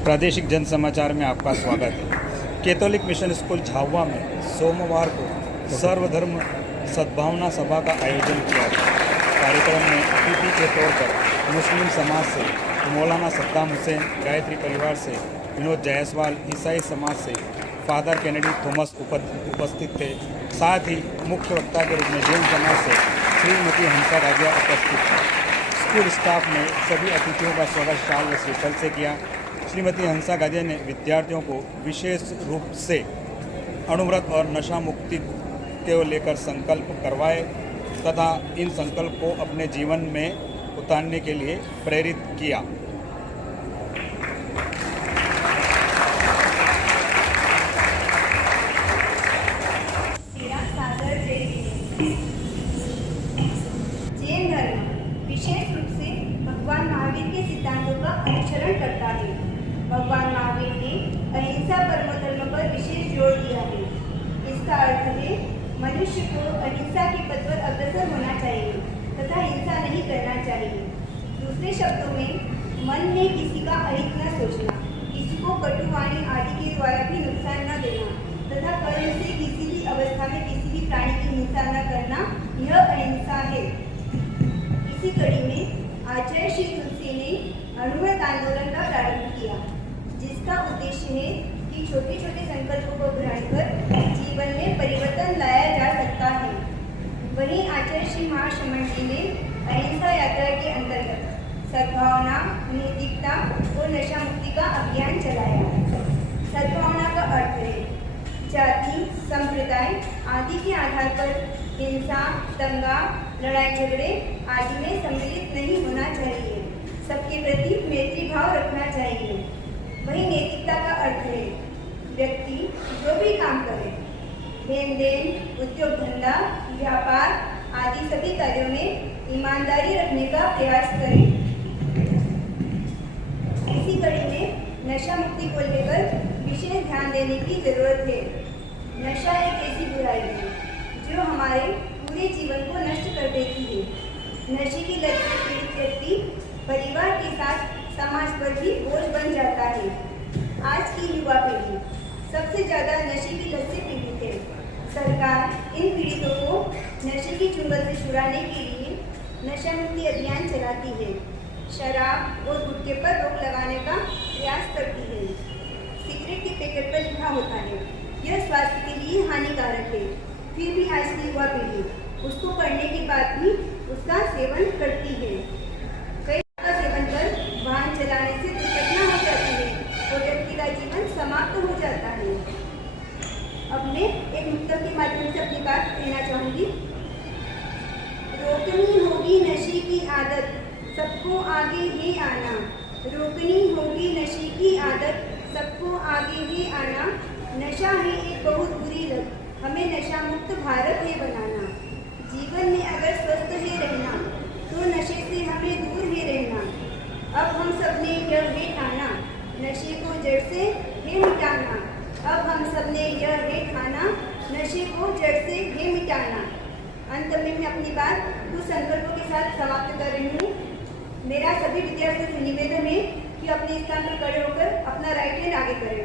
प्रादेशिक जन समाचार में आपका स्वागत है। कैथोलिक मिशन स्कूल झाबुआ में सोमवार को सर्वधर्म सद्भावना सभा का आयोजन किया गया। कार्यक्रम में अतिथि के तौर पर मुस्लिम समाज से मौलाना सद्दाम हुसैन, गायत्री परिवार से विनोद जायसवाल, ईसाई समाज से फादर कैनेडी थॉमस उपस्थित थे। साथ ही मुख्य वक्ता के रूप में जैन समाज से श्रीमती हंसा गादिया उपस्थित थी। स्कूल स्टाफ ने सभी अतिथियों का स्वागत शाल व श्रीफल से किया। श्रीमती हंसा गादिया ने विद्यार्थियों को विशेष रूप से अणुव्रत और नशा मुक्ति को लेकर संकल्प करवाए तथा इन संकल्प को अपने जीवन में उतारने के लिए प्रेरित किया। जैन धर्म विशेष रूप से भगवान महावीर के सिद्धांतों का अनुसरण करता है। भगवान महावीर ने अहिंसा परमो धर्म पर विशेष जोर दिया है। इसका अर्थ है मनुष्य को अहिंसा के पथ पर अग्रसर होना चाहिए तथा हिंसा नहीं करना चाहिए। दूसरे शब्दों में मन में किसी का अहित न सोचना, किसी को कटु वाणी आदि के द्वारा भी नुकसान न देना तथा कर्म से किसी भी अवस्था में किसी भी प्राणी की हिंसा न करना, यह अहिंसा है। इसी कड़ी में आचार्य श्री तुलसी ने अणुव्रत आंदोलन का प्रारंभ किया, जिसका उद्देश्य है कि छोटे छोटे संकल्पों को ग्रहण कर जीवन में परिवर्तन लाया जा सकता है। वहीं आचार्य श्री महाश्रमण जी ने अहिंसा यात्रा के अंतर्गत सद्भावना, नैतिकता और नशा मुक्ति का अभियान चलाया। सद्भावना का अर्थ है जाति, संप्रदाय आदि के आधार पर हिंसा, दंगा, लड़ाई झगड़े आदि में सम्मिलित नहीं होना चाहिए। सबके प्रति मैत्री भाव रखना चाहिए। वही नैतिकता का अर्थ है व्यक्ति जो भी काम करे, लेन देन, उद्योग धंधा, व्यापार आदि सभी कार्यों में ईमानदारी रखने का प्रयास करे। इसी कड़ी में नशा मुक्ति को लेकर विशेष ध्यान देने की जरूरत है। नशा एक ऐसी बुराई है जो हमारे पूरे जीवन को नष्ट कर देती है। नशे की लत से पीड़ित व्यक्ति परिवार के साथ समाज पर भी बोझ बन जाता है। आज की युवा पीढ़ी सबसे ज़्यादा नशे की लत से पीड़ित है। सरकार इन पीड़ितों को नशे की चुंगल से छुड़ाने के लिए नशा मुक्ति अभियान चलाती है। शराब और गुटखे पर रोक लगाने का प्रयास करती है। सिगरेट के पैकेट पर लिखा होता है यह स्वास्थ्य के लिए हानिकारक है, फिर भी आज की युवा पीढ़ी उसको पढ़ने के बाद भी उसका सेवन करती है। कई का सेवन कर वाहन चलाने से दुर्घटना हो जाती है और व्यक्ति का जीवन समाप्त हो जाता है। अब मैं एक नुक्ता के माध्यम से अपनी बात कहना चाहूँगी। रोकनी होगी नशे की आदत, सबको आगे ही आना। रोकनी होगी नशे की आदत, सबको आगे ही आना। नशा है एक बहुत बुरी लत, हमें नशा मुक्त भारत है बनाना। जीवन में अगर स्वस्थ है रहना तो नशे से हमें दूर है रहना। अब हम सब ने यह है ठाना, नशे को जड़ से है मिटाना। अब हम सब ने यह है ठाना, नशे को जड़ से है मिटाना। अंत में मैं अपनी बात कुछ संकल्पों के साथ समाप्त कर रही हूँ। मेरा सभी विद्यार्थियों से निवेदन है कि अपने स्थान पर खड़े होकर अपना राइट हैंड आगे करें।